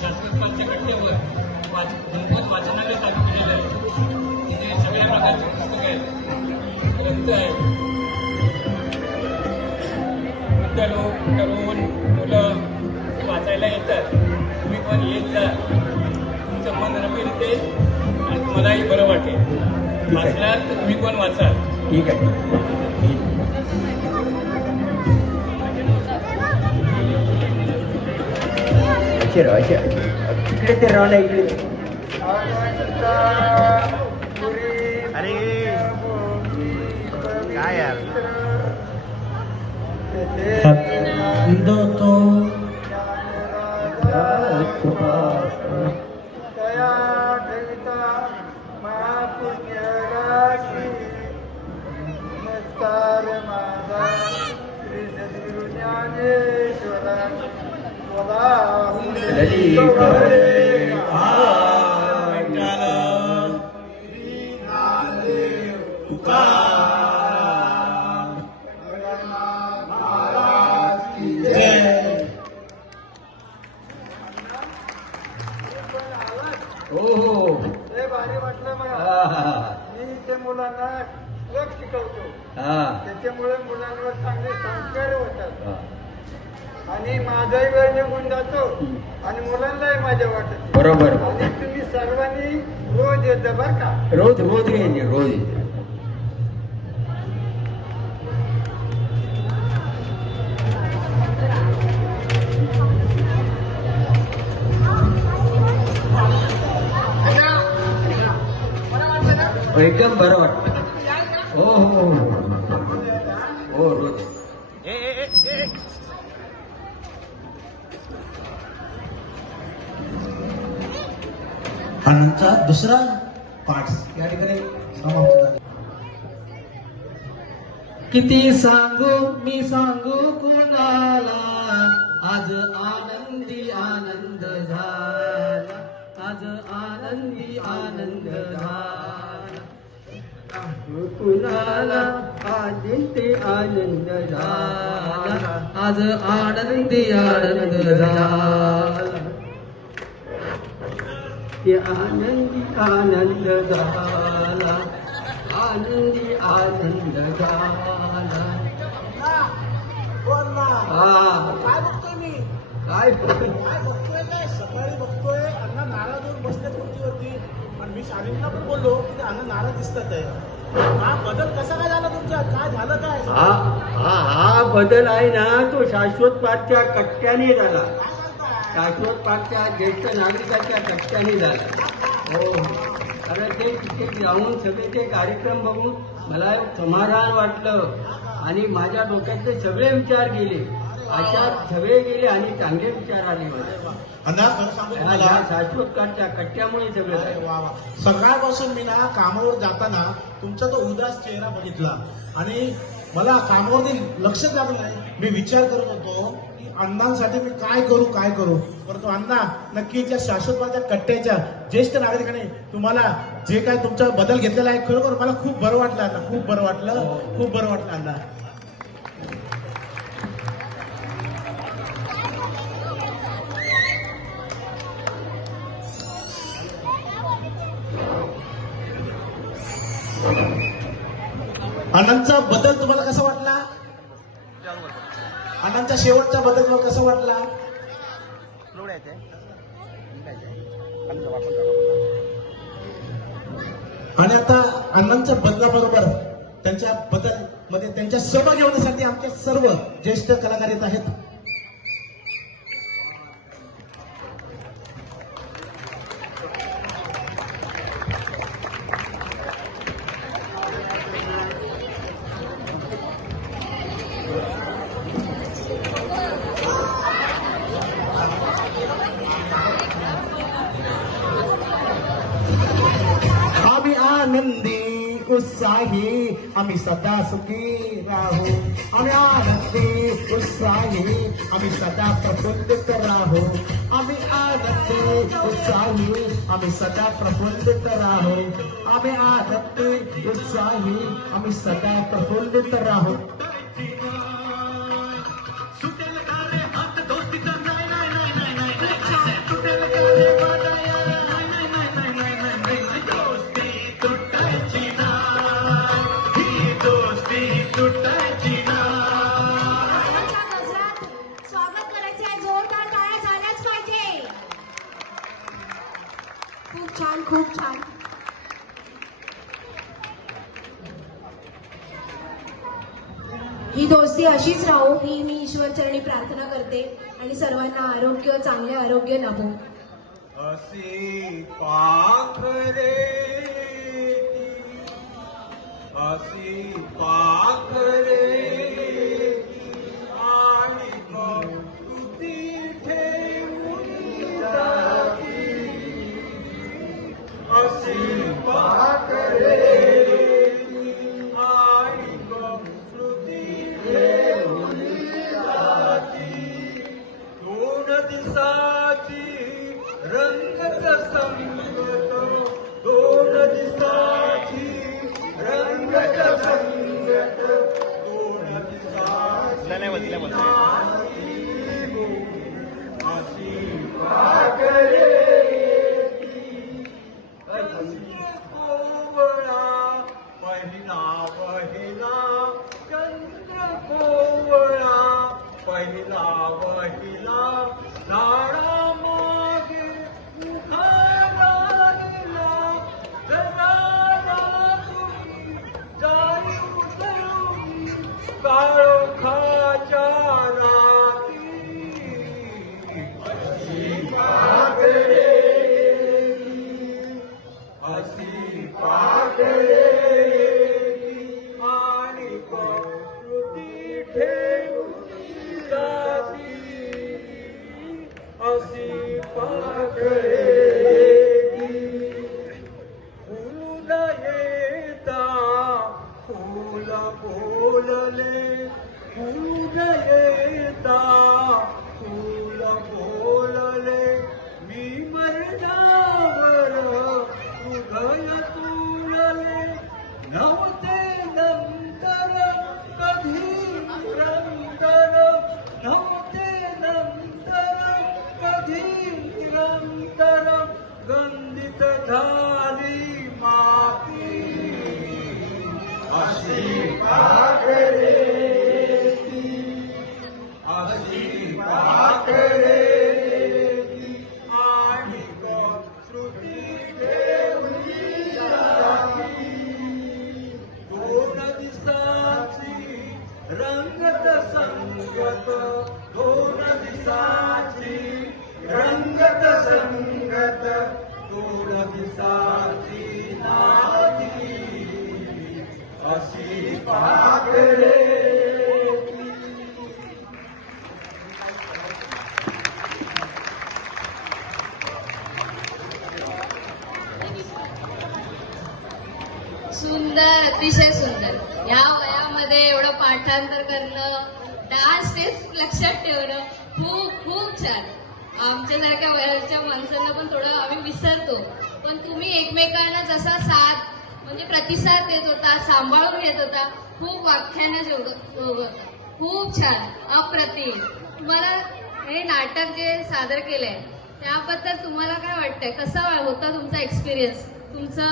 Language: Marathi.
शास्त्रज्ञांच्या कट्ट्यावर मोफत वाचनालय चालू केलेलं आहे. तिथे सगळ्या प्रकारची पुस्तकं आहेत, ग्रंथ आहेत. वृद्ध लोक, तरुण, मुलं वाचायला येतात. तुम्ही पण येत जा, तुमचं मन रमेल आणि तुम्हालाही बरं वाटेल. वाचलात तर तुम्ही पण वाचाल. ठीक आहे. इकडे ते राहणार इकडे. अरे काय यार भारी वाटलं मला. मी ते मुलांना श्लोक शिकवतो, त्याच्यामुळे मुलांवर चांगले संस्कार होतात आणि माझाही वेळ निघून जातो आणि मुलांनाही माझ्या वाटत. बरोबर. आणि तुम्ही सर्वांनी रोज येत जा बरं का. रोज रोज येते रोज. एकदम बरं वाटतं. हो हो हो हो रोज. आनंदचा दुसरा पाठ या ठिकाणी समाप्त झाला. किती सांगू मी सांगू कुणाला, आज आनंदी आनंद झाला, आज आनंदी आनंद झाला. कुणाला आनंदी आनंद झाला, आज आनंदी आनंद झाला. ते आनंदी आनंद झाला, आनंदी आनंद झाला. काय बघतोय मी काय बघतोय काय सकाळी बघतोय अण्णा नाराज होऊन बसले खुर्चीवरती आणि मी शालींना पण बोललो की ते अण्णा नाराज दिसतात आहे. हा बदल कसा काय झाला तुमच्या, काय झालं काय? हा बदल आहे ना, तो शाश्वत पाठच्या कट्ट्याने झाला. शाश्वत पाठच्या ज्येष्ठ नागरिकाच्या कट्ट्याने झाला. हो, कारण ते तिथे जाऊन सगळे ते कार्यक्रम बघून मला समाधान वाटलं आणि माझ्या डोक्यातले सगळे विचार गेले, आचार सगळे गेले आणि चांगले विचार आले मला. अण्णा खरं सांगू या तुम्हाला, शाश्वत काठच्या कट्ट्यामुळे सगळं अरे झालं. वा वा. सकाळपासून मी ना कामावर जाताना तुमचा तो उदास चेहरा बघितला आणि मला कामावरती लक्षच लागलं नाही. मी विचार करत होतो की अण्णांसाठी मी काय करू परंतु अण्णा नक्कीच या शाश्वतवाच्या कट्ट्याच्या ज्येष्ठ नागरिकाने तुम्हाला जे काय तुमचा बदल घेतलेला आहे, खरोखर मला खूप बरं वाटलं अण्णा, खूप बरं वाटलं अण्णा. अण्णांचा बदल तुम्हाला कसा वाटला? अण्णांचा शेवटचा बदल तुम्हाला कसा वाटला? आणि आता अण्णांच्या बदलाबरोबर त्यांच्या बदल मध्ये त्यांच्या सहभागी होण्यासाठी आमचे सर्व ज्येष्ठ कलाकार येत आहेत. आनंदी उत्साही आम्ही सदा सुखी राहू. आम्ही आनंदी उत्साही आम्ही सदा प्रफुल्लित राहू. आम्ही आनंदी उत्साही आम्ही सदा प्रफुल्लित राहू. आम्ही आनंदी उत्साही आम्ही सदा प्रफुल्लित राहू. सुटेल का रे हात दोस्तीचा, नाही नाही नाही नाही नाही, सुटेल खूप छान. ही दोस्ती अशीच राहो ही मी ईश्वरचरणी प्रार्थना करते आणि सर्वांना आरोग्य, चांगले आरोग्य लाभो. अशी पाखरे अशी पाखरे आणि तुझी ठेवून जाती अशी पाखरे आणि तुझी ठेवून जाती दोन दिवसाची रंगत संगत दोन दिवसाची रंगत संगत दोन दिवसाची अशी पाखरे कोवळा पहिला पहिला चंद्र कोवळा पहिला पहिला झाडा मागे उखाडा गेला जगाला तुम्ही जाई उतरून काळोखाच्या रात्री अशी पाखरे अशी पाखरे आणि प्रकृती ठेवून जाती अशी पाखरे फुल येता फुल बोलले फुल येता फुल बोलले मी मरणावर हृदय तुलले नव्हते नंतर कधी निरंतर नव्हते नंतर कधी निरंतर गंधित झाली माती अशी पाखरे अशी पाखरे आणि श्रुती ठेवली जाती दोन दिवसाची रंगत संगत दोन दिवसाची रंगत संगत दोन दिवसाची नाती अशी पाखरे सुंदर, अतिशय सुंदर. या वयामध्ये एवढं पाठांतर करणं, डान्स स्टेप्स लक्षात ठेवणं खूप खूप छान. आमच्यासारख्या वयाच्या माणसांना पण थोडं आम्ही विसरतो, पण तुम्ही एकमेकांना जसा साथ म्हणजे प्रतिसाद देत होता, सांभाळून घेत होता, खूप व्याख्यानं खूप छान, अप्रतिम. तुम्हाला हे नाटक जे सादर केलंय त्याबद्दल तुम्हाला काय वाटतंय, कसा होता तुमचा एक्सपिरियन्स, तुमचं